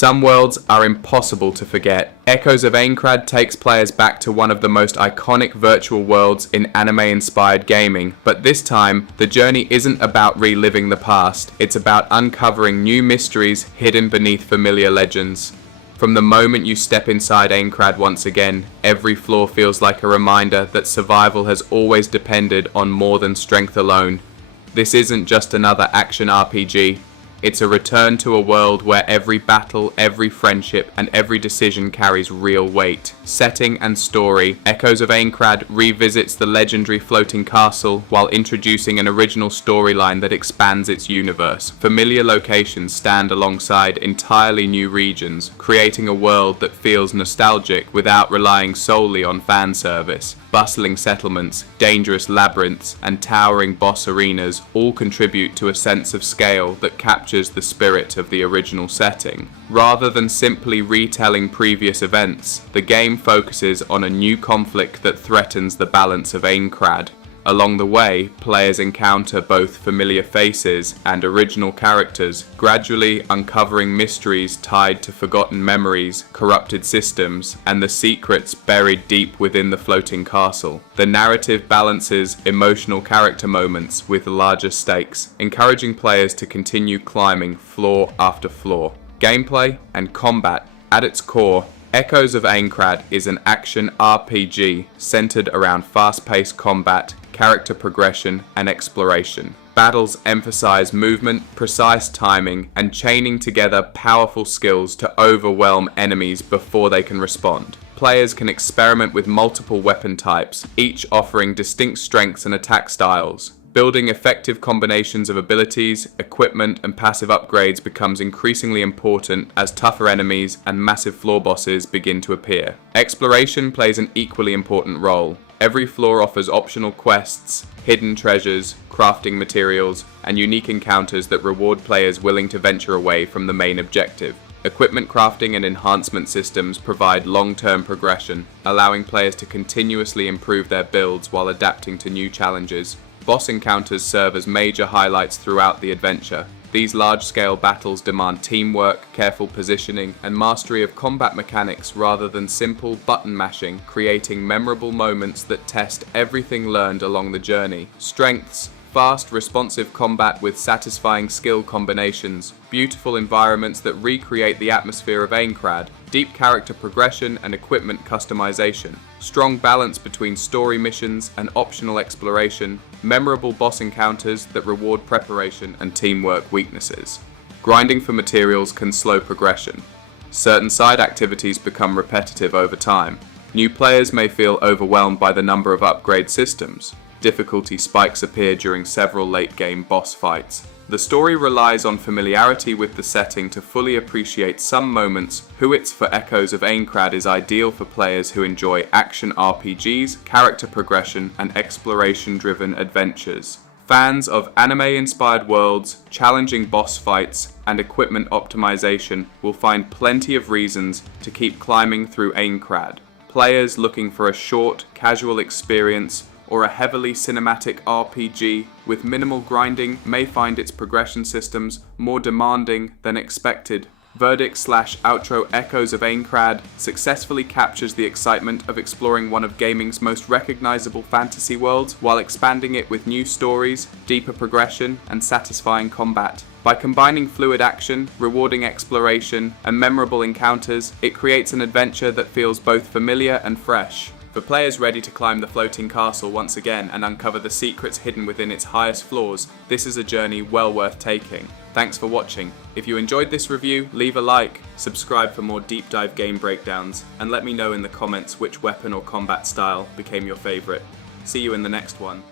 Some worlds are impossible to forget. Echoes of Aincrad takes players back to one of the most iconic virtual worlds in anime-inspired gaming, but this time, the journey isn't about reliving the past, it's about uncovering new mysteries hidden beneath familiar legends. From the moment you step inside Aincrad once again, every floor feels like a reminder that survival has always depended on more than strength alone. This isn't just another action RPG. It's a return to a world where every battle, every friendship, and every decision carries real weight. Setting and story. Echoes of Aincrad revisits the legendary floating castle while introducing an original storyline that expands its universe. Familiar locations stand alongside entirely new regions, creating a world that feels nostalgic without relying solely on fan service. Bustling settlements, dangerous labyrinths, and towering boss arenas all contribute to a sense of scale that captures the spirit of the original setting. Rather than simply retelling previous events, the game focuses on a new conflict that threatens the balance of Aincrad. Along the way, players encounter both familiar faces and original characters, gradually uncovering mysteries tied to forgotten memories, corrupted systems, and the secrets buried deep within the floating castle. The narrative balances emotional character moments with larger stakes, encouraging players to continue climbing floor after floor. Gameplay and combat. At its core, Echoes of Aincrad is an action RPG centered around fast-paced combat, character progression, and exploration. Battles emphasize movement, precise timing, and chaining together powerful skills to overwhelm enemies before they can respond. Players can experiment with multiple weapon types, each offering distinct strengths and attack styles. Building effective combinations of abilities, equipment, and passive upgrades becomes increasingly important as tougher enemies and massive floor bosses begin to appear. Exploration plays an equally important role. Every floor offers optional quests, hidden treasures, crafting materials, and unique encounters that reward players willing to venture away from the main objective. Equipment crafting and enhancement systems provide long-term progression, allowing players to continuously improve their builds while adapting to new challenges. Boss encounters serve as major highlights throughout the adventure. These large-scale battles demand teamwork, careful positioning, and mastery of combat mechanics rather than simple button mashing, creating memorable moments that test everything learned along the journey. Strengths: fast, responsive combat with satisfying skill combinations, beautiful environments that recreate the atmosphere of Aincrad, deep character progression and equipment customization, strong balance between story missions and optional exploration, memorable boss encounters that reward preparation and teamwork weaknesses. Grinding for materials can slow progression. Certain side activities become repetitive over time. New players may feel overwhelmed by the number of upgrade systems. Difficulty spikes appear during several late-game boss fights. The story relies on familiarity with the setting to fully appreciate some moments. Who's for Echoes of Aincrad is ideal for players who enjoy action RPGs, character progression, and exploration-driven adventures. Fans of anime-inspired worlds, challenging boss fights, and equipment optimization will find plenty of reasons to keep climbing through Aincrad. Players looking for a short, casual experience or a heavily cinematic RPG with minimal grinding may find its progression systems more demanding than expected. Verdict/outro. Echoes of Aincrad successfully captures the excitement of exploring one of gaming's most recognizable fantasy worlds while expanding it with new stories, deeper progression, and satisfying combat. By combining fluid action, rewarding exploration, and memorable encounters, it creates an adventure that feels both familiar and fresh. For players ready to climb the floating castle once again and uncover the secrets hidden within its highest floors, this is a journey well worth taking. Thanks for watching. If you enjoyed this review, leave a like, subscribe for more deep dive game breakdowns, and let me know in the comments which weapon or combat style became your favorite. See you in the next one.